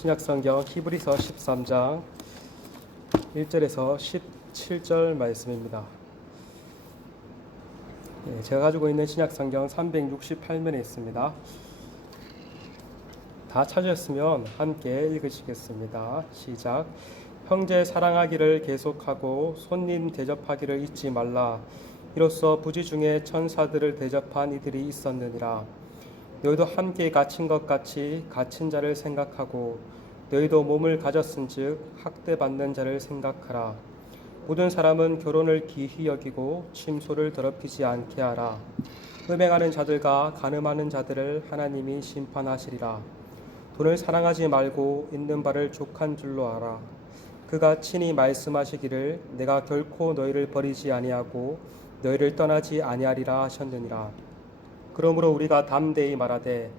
신약성경 히브리서 13장 1절에서 17절 말씀입니다. 제가 가지고 있는 신약성경 368면에 있습니다. 다 찾으셨으면 함께 읽으시겠습니다. 시작. 형제 사랑하기를 계속하고 손님 대접하기를 잊지 말라. 이로써 부지 중에 천사들을 대접한 이들이 있었느니라. 너희도 함께 갇힌 것 같이 갇힌 자를 생각하고 너희도 몸을 가졌은즉 학대받는 자를 생각하라. 모든 사람은 결혼을 기히 여기고 침소를 더럽히지 않게 하라. 음행하는 자들과 간음하는 자들을 하나님이 심판하시리라. 돈을 사랑하지 말고 있는 바를 족한 줄로 알아. 그가 친히 말씀하시기를 내가 결코 너희를 버리지 아니하고 너희를 떠나지 아니하리라 하셨느니라. 그러므로 우리가 담대히 말하되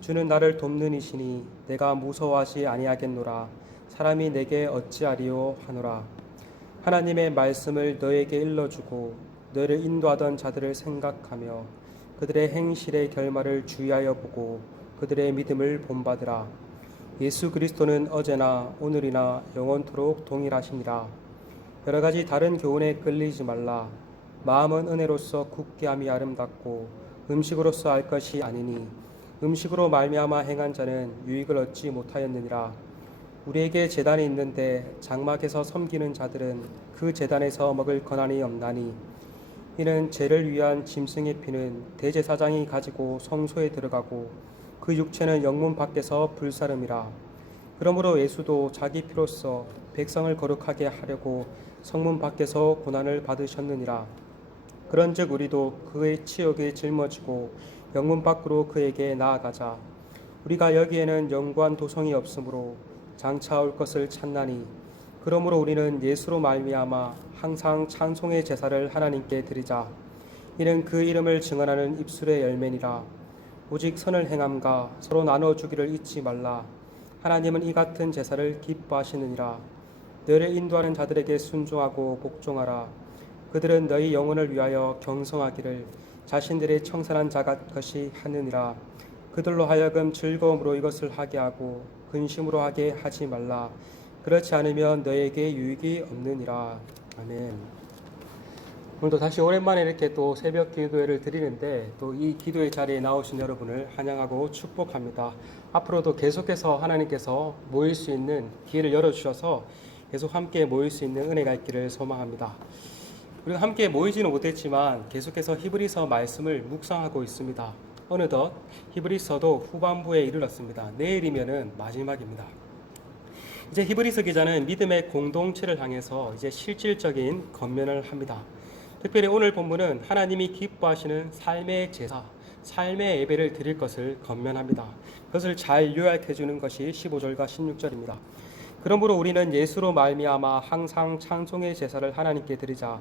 주는 나를 돕는 이시니 내가 무서워하지 아니하겠노라. 사람이 내게 어찌하리요 하노라. 하나님의 말씀을 너에게 일러주고 너희를 인도하던 자들을 생각하며 그들의 행실의 결말을 주의하여 보고 그들의 믿음을 본받으라. 예수 그리스도는 어제나 오늘이나 영원토록 동일하시니라. 여러 가지 다른 교훈에 끌리지 말라. 마음은 은혜로서 굳게 함이 아름답고 음식으로서 알 것이 아니니 음식으로 말미암아 행한 자는 유익을 얻지 못하였느니라. 우리에게 제단이 있는데 장막에서 섬기는 자들은 그 제단에서 먹을 권한이 없나니 이는 죄를 위한 짐승의 피는 대제사장이 가지고 성소에 들어가고 그 육체는 영문 밖에서 불사름이라. 그러므로 예수도 자기 피로써 백성을 거룩하게 하려고 성문 밖에서 고난을 받으셨느니라. 그런즉 우리도 그의 치욕에 짊어지고 영문 밖으로 그에게 나아가자. 우리가 여기에는 영구한 도성이 없으므로 장차 올 것을 찾나니 그러므로 우리는 예수로 말미암아 항상 찬송의 제사를 하나님께 드리자. 이는 그 이름을 증언하는 입술의 열매니라. 오직 선을 행함과 서로 나눠주기를 잊지 말라. 하나님은 이 같은 제사를 기뻐하시느니라. 너희를 인도하는 자들에게 순종하고 복종하라. 그들은 너희 영혼을 위하여 경성하기를 자신들의 청산한 자 같이 하느니라. 그들로 하여금 즐거움으로 이것을 하게 하고 근심으로 하게 하지 말라. 그렇지 않으면 너에게 유익이 없느니라. 아멘. 오늘도 다시 오랜만에 이렇게 또 새벽 기도회를 드리는데 또 이 기도의 자리에 나오신 여러분을 환영하고 축복합니다. 앞으로도 계속해서 하나님께서 모일 수 있는 기회를 열어주셔서 계속 함께 모일 수 있는 은혜가 있기를 소망합니다. 우리가 함께 모이지는 못했지만 계속해서 히브리서 말씀을 묵상하고 있습니다. 어느덧 히브리서도 후반부에 이르렀습니다. 내일이면은 마지막입니다. 이제 히브리서 기자는 믿음의 공동체를 향해서 이제 실질적인 권면을 합니다. 특별히 오늘 본문은 하나님이 기뻐하시는 삶의 제사, 삶의 예배를 드릴 것을 권면합니다. 그것을 잘 요약해 주는 것이 15절과 16절입니다. 그러므로 우리는 예수로 말미암아 항상 찬송의 제사를 하나님께 드리자.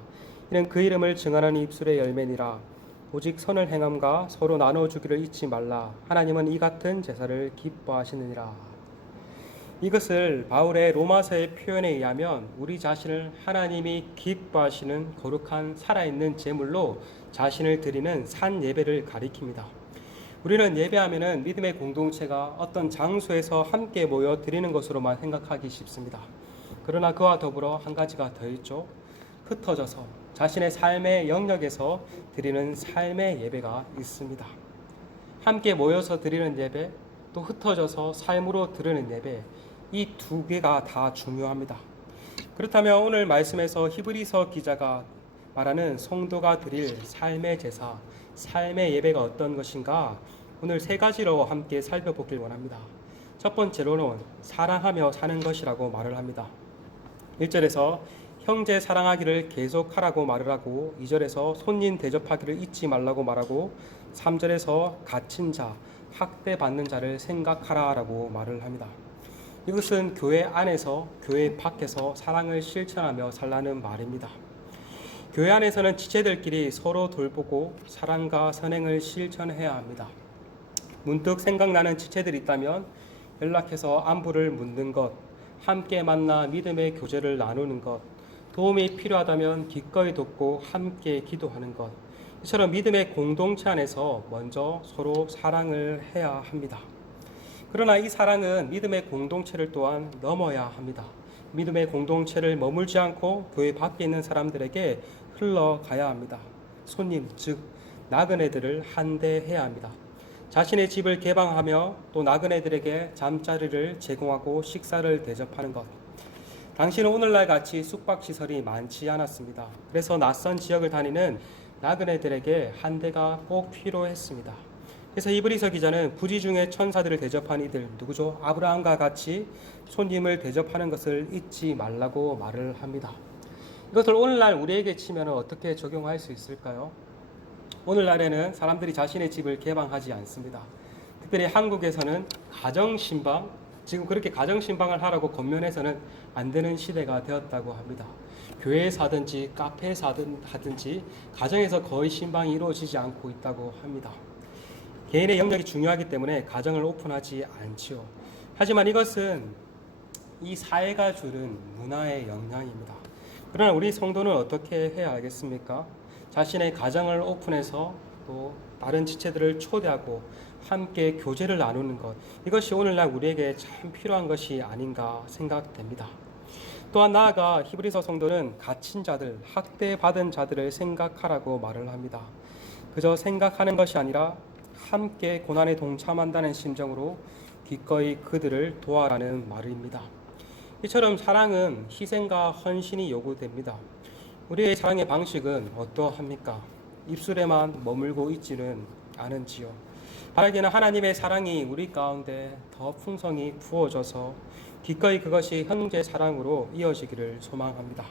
이는 그 이름을 증언하는 입술의 열매니라. 오직 선을 행함과 서로 나눠주기를 잊지 말라. 하나님은 이 같은 제사를 기뻐하시느니라. 이것을 바울의 로마서의 표현에 의하면 우리 자신을 하나님이 기뻐하시는 거룩한 살아있는 제물로 자신을 드리는 산 예배를 가리킵니다. 우리는 예배하면은 믿음의 공동체가 어떤 장소에서 함께 모여 드리는 것으로만 생각하기 쉽습니다. 그러나 그와 더불어 한 가지가 더 있죠. 흩어져서 자신의 삶의 영역에서 드리는 삶의 예배가 있습니다. 함께 모여서 드리는 예배, 또 흩어져서 삶으로 드리는 예배, 이 두 개가 다 중요합니다. 그렇다면 오늘 말씀에서 히브리서 기자가 말하는 성도가 드릴 삶의 제사, 삶의 예배가 어떤 것인가? 오늘 세 가지로 함께 살펴보길 원합니다. 첫 번째로는 사랑하며 사는 것이라고 말을 합니다. 1절에서 형제 사랑하기를 계속하라고 말을 하고 2절에서 손님 대접하기를 잊지 말라고 말하고 3절에서 갇힌 자, 학대받는 자를 생각하라라고 말을 합니다. 이것은 교회 안에서 교회 밖에서 사랑을 실천하며 살라는 말입니다. 교회 안에서는 지체들끼리 서로 돌보고 사랑과 선행을 실천해야 합니다. 문득 생각나는 지체들이 있다면 연락해서 안부를 묻는 것, 함께 만나 믿음의 교제를 나누는 것, 도움이 필요하다면 기꺼이 돕고 함께 기도하는 것, 이처럼 믿음의 공동체 안에서 먼저 서로 사랑을 해야 합니다. 그러나 이 사랑은 믿음의 공동체를 또한 넘어야 합니다. 믿음의 공동체를 머물지 않고 교회 밖에 있는 사람들에게 흘러가야 합니다. 손님, 즉 나그네들을 한대해야 합니다. 자신의 집을 개방하며 또 나그네들에게 잠자리를 제공하고 식사를 대접하는 것. 당시는 오늘날 같이 숙박시설이 많지 않았습니다. 그래서 낯선 지역을 다니는 나그네들에게 한대가 꼭 필요했습니다. 그래서 히브리서 기자는 부지 중에 천사들을 대접한 이들, 누구죠? 아브라함과 같이 손님을 대접하는 것을 잊지 말라고 말을 합니다. 이것을 오늘날 우리에게 치면 어떻게 적용할 수 있을까요? 오늘날에는 사람들이 자신의 집을 개방하지 않습니다. 특별히 한국에서는 가정신방, 지금 그렇게 가정신방을 하라고 권면해서는 안 되는 시대가 되었다고 합니다. 교회에서 하든지 카페에서 하든지 가정에서 거의 신방이 이루어지지 않고 있다고 합니다. 개인의 영역이 중요하기 때문에 가정을 오픈하지 않지요. 하지만 이것은 이 사회가 주는 문화의 영향입니다. 그러나 우리 성도는 어떻게 해야 하겠습니까? 자신의 가정을 오픈해서 또 다른 지체들을 초대하고 함께 교제를 나누는 것, 이것이 오늘날 우리에게 참 필요한 것이 아닌가 생각됩니다. 또한 나아가 히브리서 성도는 갇힌 자들, 학대받은 자들을 생각하라고 말을 합니다. 그저 생각하는 것이 아니라 함께 고난에 동참한다는 심정으로 기꺼이 그들을 도와라는 말입니다. 이처럼 사랑은 희생과 헌신이 요구됩니다. 우리의 사랑의 방식은 어떠합니까? 입술에만 머물고 있지는 않은지요. 바라기는 하나님의 사랑이 우리 가운데 더 풍성히 부어져서 기꺼이 그것이 형제 사랑으로 이어지기를 소망합니다.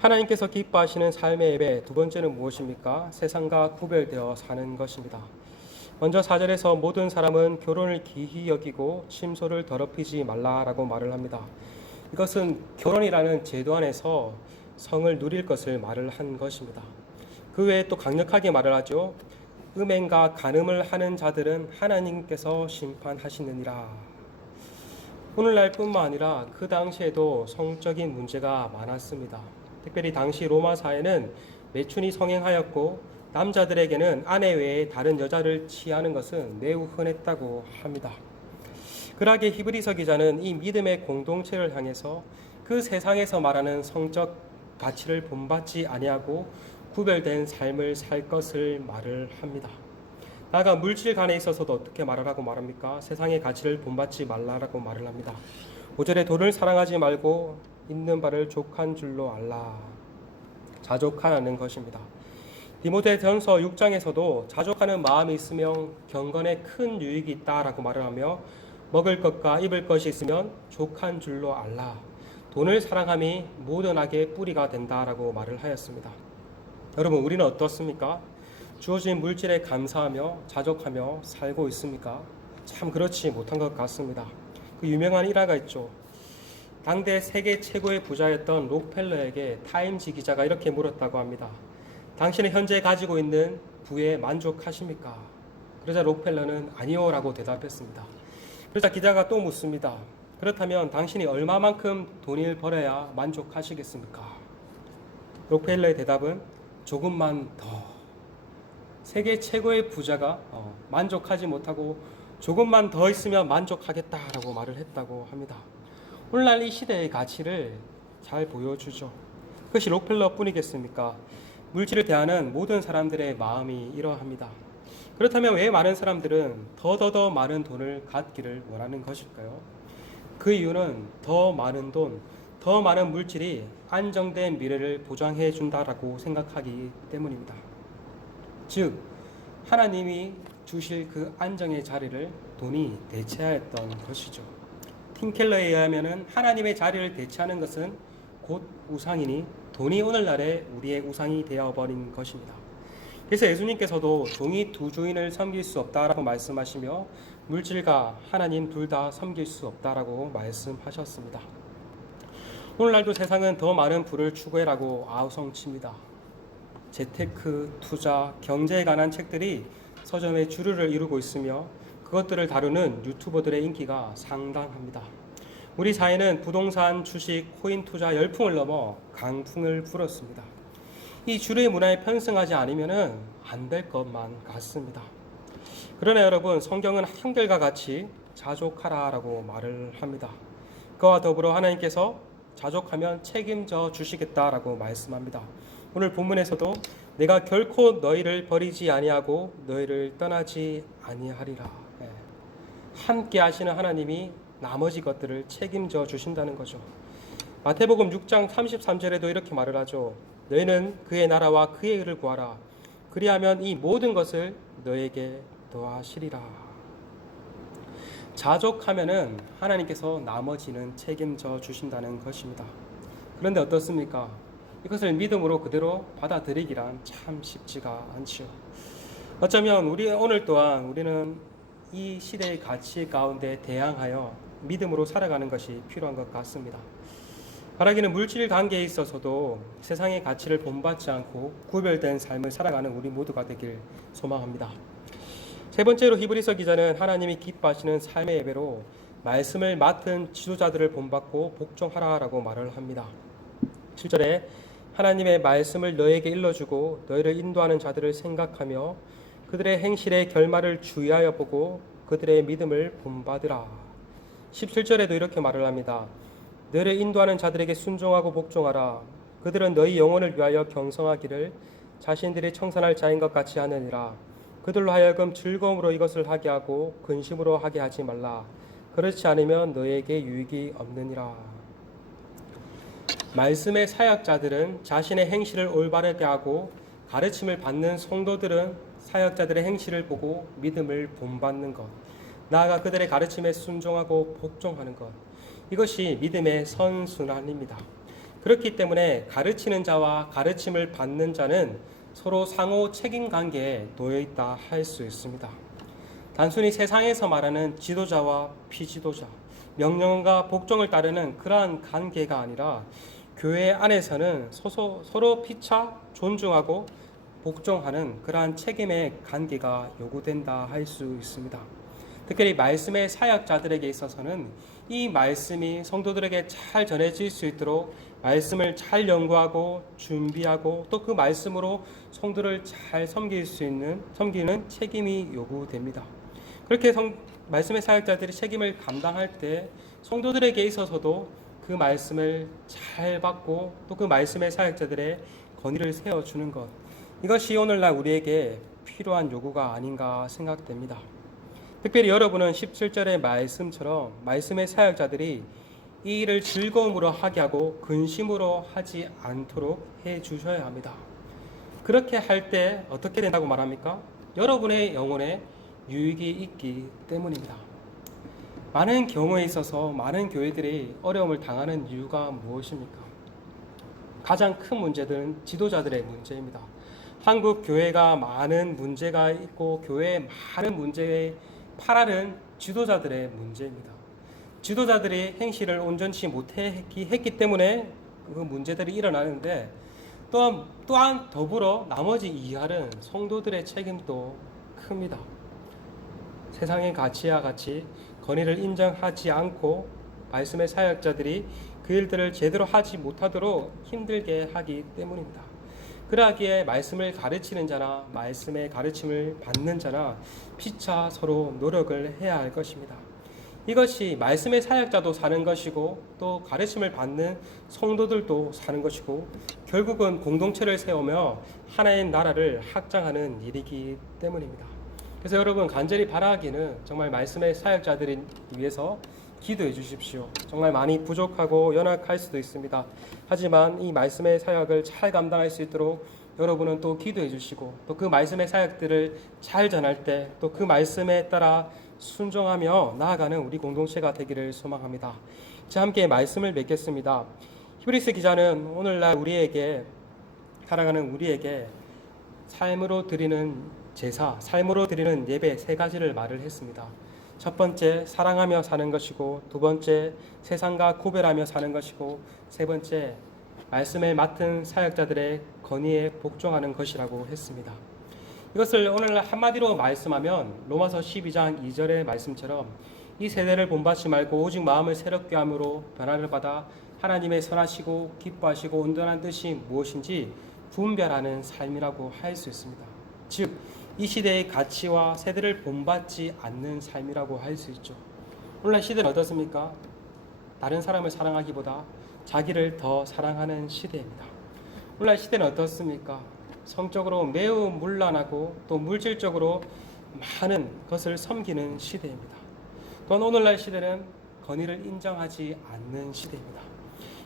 하나님께서 기뻐하시는 삶의 예배 두 번째는 무엇입니까? 세상과 구별되어 사는 것입니다. 먼저 4절에서 모든 사람은 결혼을 기히 여기고 침소를 더럽히지 말라라고 말을 합니다. 이것은 결혼이라는 제도 안에서 성을 누릴 것을 말을 한 것입니다. 그 외에 또 강력하게 말을 하죠. 음행과 간음을 하는 자들은 하나님께서 심판하시느니라. 오늘날 뿐만 아니라 그 당시에도 성적인 문제가 많았습니다. 특별히 당시 로마 사회는 매춘이 성행하였고 남자들에게는 아내 외에 다른 여자를 취하는 것은 매우 흔했다고 합니다. 그러하게 히브리서 기자는 이 믿음의 공동체를 향해서 그 세상에서 말하는 성적 가치를 본받지 아니하고 구별된 삶을 살 것을 말을 합니다. 나아가 물질 간에 있어서도 어떻게 말하라고 말합니까? 세상의 가치를 본받지 말라라고 말을 합니다. 5절에 돈을 사랑하지 말고 있는 바를 족한 줄로 알라. 자족하라는 것입니다. 디모데전서 6장에서도 자족하는 마음이 있으면 경건에 큰 유익이 있다라고 말을 하며 먹을 것과 입을 것이 있으면 족한 줄로 알라. 돈을 사랑함이 모든 악의 뿌리가 된다라고 말을 하였습니다. 여러분, 우리는 어떻습니까? 주어진 물질에 감사하며 자족하며 살고 있습니까? 참 그렇지 못한 것 같습니다. 그 유명한 일화가 있죠. 당대 세계 최고의 부자였던 록펠러에게 타임지 기자가 이렇게 물었다고 합니다. 당신은 현재 가지고 있는 부에 만족하십니까? 그러자 록펠러는 아니요 라고 대답했습니다. 그러자 기자가 또 묻습니다. 그렇다면 당신이 얼마만큼 돈을 벌어야 만족하시겠습니까? 록펠러의 대답은 조금만 더. 세계 최고의 부자가 만족하지 못하고 조금만 더 있으면 만족하겠다라고 말을 했다고 합니다. 오늘날 이 시대의 가치를 잘 보여주죠. 그것이 록펠러뿐이겠습니까? 물질을 대하는 모든 사람들의 마음이 이러합니다. 그렇다면 왜 많은 사람들은 더 많은 돈을 갖기를 원하는 것일까요? 그 이유는 더 많은 돈, 더 많은 물질이 안정된 미래를 보장해 준다라고 생각하기 때문입니다. 즉, 하나님이 주실 그 안정의 자리를 돈이 대체하였던 것이죠. 팀 켈러에 의하면 하나님의 자리를 대체하는 것은 곧 우상이니 돈이 오늘날의 우리의 우상이 되어버린 것입니다. 그래서 예수님께서도 종이 두 주인을 섬길 수 없다라고 말씀하시며 물질과 하나님 둘 다 섬길 수 없다라고 말씀하셨습니다. 오늘날도 세상은 더 많은 부를 추구해라고 아우성칩니다. 재테크, 투자, 경제에 관한 책들이 서점에 주류를 이루고 있으며 그것들을 다루는 유튜버들의 인기가 상당합니다. 우리 사회는 부동산, 주식, 코인 투자 열풍을 넘어 강풍을 불었습니다. 이 주류의 문화에 편승하지 않으면 안 될 것만 같습니다. 그러나 여러분, 성경은 한결과 같이 자족하라라고 말을 합니다. 그와 더불어 하나님께서 자족하면 책임져 주시겠다라고 말씀합니다. 오늘 본문에서도 내가 결코 너희를 버리지 아니하고 너희를 떠나지 아니하리라. 함께 하시는 하나님이 나머지 것들을 책임져 주신다는 거죠. 마태복음 6장 33절에도 이렇게 말을 하죠. 너희는 그의 나라와 그의 의를 구하라. 그리하면 이 모든 것을 너에게 더하시리라. 자족하면은 하나님께서 나머지는 책임져 주신다는 것입니다. 그런데 어떻습니까? 이것을 믿음으로 그대로 받아들이기란 참 쉽지가 않지요. 어쩌면 오늘 또한 우리는 이 시대의 가치 가운데 대항하여 믿음으로 살아가는 것이 필요한 것 같습니다. 바라기는 물질 관계에 있어서도 세상의 가치를 본받지 않고 구별된 삶을 살아가는 우리 모두가 되길 소망합니다. 세 번째로 히브리서 기자는 하나님이 기뻐하시는 삶의 예배로 말씀을 맡은 지도자들을 본받고 복종하라라고 말을 합니다. 7절에 하나님의 말씀을 너에게 일러주고 너희를 인도하는 자들을 생각하며 그들의 행실의 결말을 주의하여 보고 그들의 믿음을 본받으라. 17절에도 이렇게 말을 합니다. 너희를 인도하는 자들에게 순종하고 복종하라. 그들은 너희 영혼을 위하여 경성하기를 자신들이 청산할 자인 것 같이 하느니라. 그들로 하여금 즐거움으로 이것을 하게 하고 근심으로 하게 하지 말라. 그렇지 않으면 너희에게 유익이 없느니라. 말씀의 사역자들은 자신의 행실을 올바르게 하고 가르침을 받는 성도들은 사역자들의 행실을 보고 믿음을 본받는 것, 나아가 그들의 가르침에 순종하고 복종하는 것, 이것이 믿음의 선순환입니다. 그렇기 때문에 가르치는 자와 가르침을 받는 자는 서로 상호 책임 관계에 놓여 있다 할 수 있습니다. 단순히 세상에서 말하는 지도자와 피지도자, 명령과 복종을 따르는 그러한 관계가 아니라 교회 안에서는 서로 피차 존중하고 복종하는 그러한 책임의 관계가 요구된다 할 수 있습니다. 특별히 말씀의 사역자들에게 있어서는 이 말씀이 성도들에게 잘 전해질 수 있도록 말씀을 잘 연구하고 준비하고 또 그 말씀으로 성도를 잘 섬기는 책임이 요구됩니다. 그렇게 말씀의 사역자들이 책임을 감당할 때 성도들에게 있어서도 그 말씀을 잘 받고 또 그 말씀의 사역자들의 건의를 세워주는 것, 이것이 오늘날 우리에게 필요한 요구가 아닌가 생각됩니다. 특별히 여러분은 17절의 말씀처럼 말씀의 사역자들이 이 일을 즐거움으로 하게 하고 근심으로 하지 않도록 해 주셔야 합니다. 그렇게 할 때 어떻게 된다고 말합니까? 여러분의 영혼에 유익이 있기 때문입니다. 많은 경우에 있어서 많은 교회들이 어려움을 당하는 이유가 무엇입니까? 가장 큰 문제들은 지도자들의 문제입니다. 한국 교회가 많은 문제가 있고 교회에 많은 문제의 파랄은 지도자들의 문제입니다. 지도자들이 행실을 온전치 못했기 때문에 그 문제들이 일어나는데 또한 더불어 나머지 이하는 성도들의 책임도 큽니다. 세상의 가치와 같이 건의를 인정하지 않고 말씀의 사역자들이 그 일들을 제대로 하지 못하도록 힘들게 하기 때문입니다. 그러하기에 말씀을 가르치는 자나 말씀의 가르침을 받는 자나 피차 서로 노력을 해야 할 것입니다. 이것이 말씀의 사역자도 사는 것이고 또 가르침을 받는 성도들도 사는 것이고 결국은 공동체를 세우며 하나의 나라를 확장하는 일이기 때문입니다. 그래서 여러분 간절히 바라기는 정말 말씀의 사역자들을 위해서 기도해 주십시오. 정말 많이 부족하고 연약할 수도 있습니다. 하지만 이 말씀의 사역을 잘 감당할 수 있도록 여러분은 또 기도해 주시고 또 그 말씀의 사역들을 잘 전할 때 또 그 말씀에 따라 순종하며 나아가는 우리 공동체가 되기를 소망합니다. 자, 함께 말씀을 맺겠습니다. 히브리서 기자는 오늘날 살아가는 우리에게 삶으로 드리는 제사, 삶으로 드리는 예배 세 가지를 말을 했습니다. 첫 번째, 사랑하며 사는 것이고, 두 번째, 세상과 구별하며 사는 것이고, 세 번째, 말씀을 맡은 사역자들의 건의에 복종하는 것이라고 했습니다. 이것을 오늘 한마디로 말씀하면 로마서 12장 2절의 말씀처럼 이 세대를 본받지 말고 오직 마음을 새롭게 함으로 변화를 받아 하나님의 선하시고 기뻐하시고 온전한 뜻이 무엇인지 분별하는 삶이라고 할 수 있습니다. 즉, 이 시대의 가치와 세대를 본받지 않는 삶이라고 할 수 있죠. 오늘날 시대는 어떻습니까? 다른 사람을 사랑하기보다 자기를 더 사랑하는 시대입니다. 오늘날 시대는 어떻습니까? 성적으로 매우 문란하고 또 물질적으로 많은 것을 섬기는 시대입니다. 또한 오늘날 시대는 건의를 인정하지 않는 시대입니다.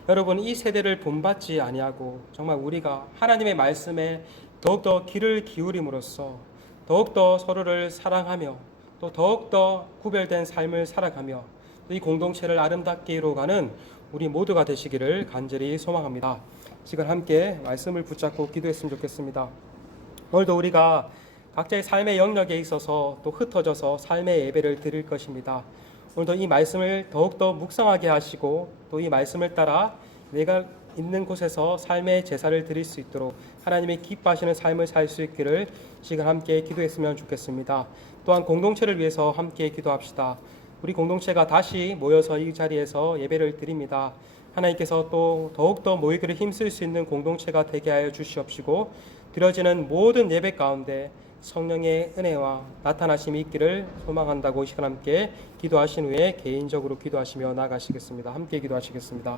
여러분, 이 세대를 본받지 아니하고 정말 우리가 하나님의 말씀에 더욱더 귀를 기울임으로써 더욱더 서로를 사랑하며 또 더욱더 구별된 삶을 살아가며 이 공동체를 아름답게 이루어가는 우리 모두가 되시기를 간절히 소망합니다. 지금 함께 말씀을 붙잡고 기도했으면 좋겠습니다. 오늘도 우리가 각자의 삶의 영역에 있어서 또 흩어져서 삶의 예배를 드릴 것입니다. 오늘도 이 말씀을 더욱더 묵상하게 하시고 또 이 말씀을 따라 내가 있는 곳에서 삶의 제사를 드릴 수 있도록 하나님의 기뻐하시는 삶을 살 수 있기를 지금 함께 기도했으면 좋겠습니다. 또한 공동체를 위해서 함께 기도합시다. 우리 공동체가 다시 모여서 이 자리에서 예배를 드립니다. 하나님께서 또 더욱더 모이기를 힘쓸 수 있는 공동체가 되게 하여 주시옵시고 드려지는 모든 예배 가운데 성령의 은혜와 나타나심이 있기를 소망한다고 이 시간 함께 기도하신 후에 개인적으로 기도하시며 나아가시겠습니다. 함께 기도하시겠습니다.